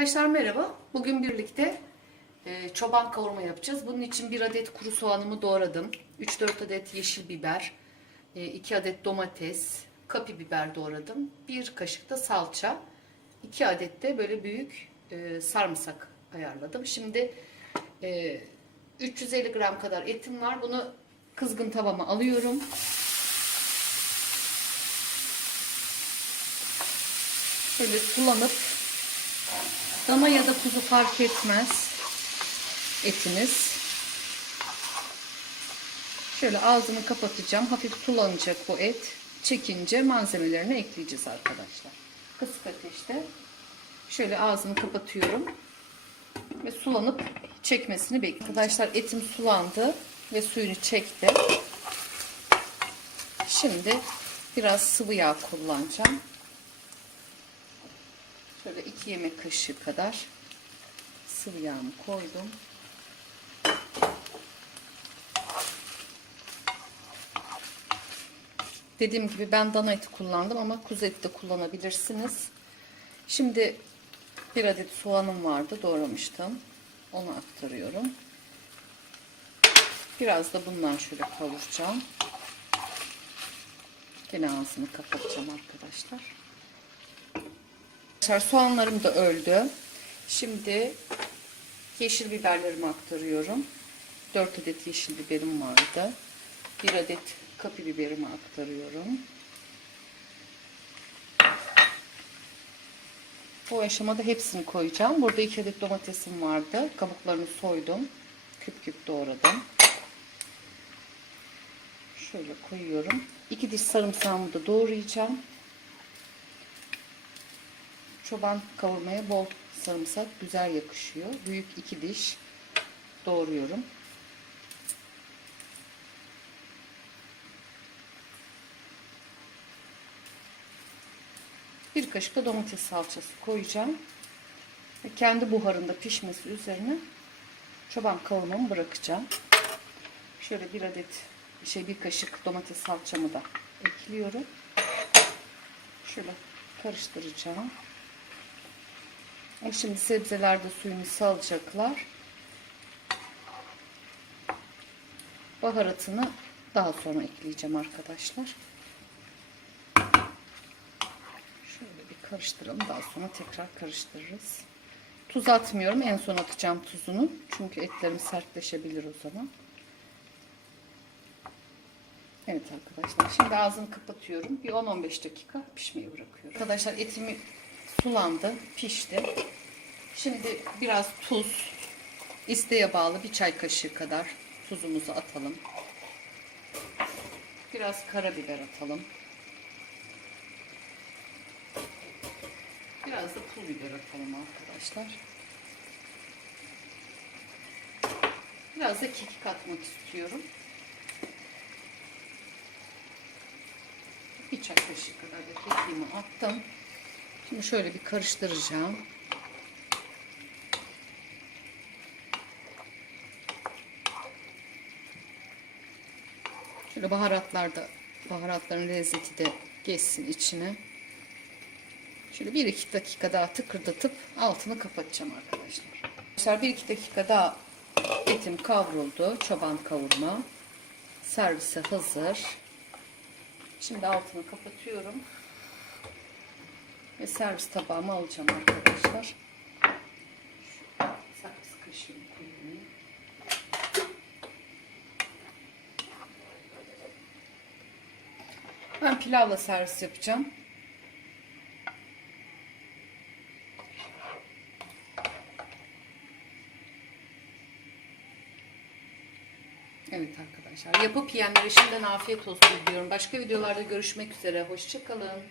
Arkadaşlar merhaba. Bugün birlikte e, çoban kavurma yapacağız. Bunun için bir adet kuru soğanımı doğradım. 3-4 adet yeşil biber, 2 adet domates, kapya biber doğradım. 1 kaşık da salça, 2 adet de böyle büyük e, sarımsak ayarladım. Şimdi e, 350 gram kadar etim var. Bunu kızgın tavama alıyorum. Şöyle sulanıp Dana ya da kuzu fark etmez etiniz. Şöyle ağzını kapatacağım. Hafif sulanacak bu et. Çekince malzemelerini ekleyeceğiz arkadaşlar. Kısık ateşte. Şöyle ağzını kapatıyorum. Ve sulanıp çekmesini bekliyorum. Arkadaşlar etim sulandı ve suyunu çekti. Şimdi biraz sıvı yağ kullanacağım. Şöyle 2 yemek kaşığı kadar sıvı yağımı koydum. Dediğim gibi ben dana eti kullandım ama kuzu eti de kullanabilirsiniz. Şimdi bir adet soğanım vardı doğramıştım. Onu aktarıyorum. Biraz da bundan şöyle kavuracağım. Yine ağzını kapatacağım arkadaşlar. Arkadaşlar soğanlarım da öldü. Şimdi yeşil biberlerimi aktarıyorum. 4 adet yeşil biberim vardı. 1 adet kapya biberimi aktarıyorum. Bu aşamada hepsini koyacağım. Burada 2 adet domatesim vardı. Kabuklarını soydum. Küp küp doğradım. Şöyle koyuyorum. 2 diş sarımsağımı da doğrayacağım. Çoban kavurmaya bol sarımsak güzel yakışıyor. Büyük iki diş doğruyorum. Bir kaşık da domates salçası koyacağım. Ve kendi buharında pişmesi üzerine çoban kavurmamı bırakacağım. Şöyle bir adet şey bir kaşık domates salçamı da ekliyorum. Şöyle karıştıracağım. Şimdi sebzeler de suyunu salacaklar. Baharatını daha sonra ekleyeceğim arkadaşlar. Şöyle bir karıştıralım. Daha sonra tekrar karıştırırız. Tuz atmıyorum. En son atacağım tuzunu. Çünkü etlerim sertleşebilir o zaman. Evet arkadaşlar. Şimdi ağzını kapatıyorum. Bir 10-15 dakika pişmeye bırakıyorum. Arkadaşlar etimi sulandı, pişti. Şimdi biraz tuz, isteğe bağlı bir çay kaşığı kadar tuzumuzu atalım. Biraz karabiber atalım. Biraz da pul biber atalım arkadaşlar. Biraz da kekik atmak istiyorum. Bir çay kaşığı kadar da kekiğimi attım. Şimdi şöyle bir karıştıracağım. Şöyle baharatlar da baharatların lezzeti de geçsin içine. Şöyle 1-2 dakika daha tıkırdatıp altını kapatacağım arkadaşlar. Arkadaşlar 1-2 dakika daha etim kavruldu. Çoban kavurma. Servise hazır. Şimdi altını kapatıyorum. Ve servis tabağıma alacağım arkadaşlar. Servis kaşığımı koyayım. Ben pilavla servis yapacağım. Evet arkadaşlar yapıp yiyenlere şimdiden afiyet olsun diliyorum. Başka videolarda görüşmek üzere. Hoşçakalın.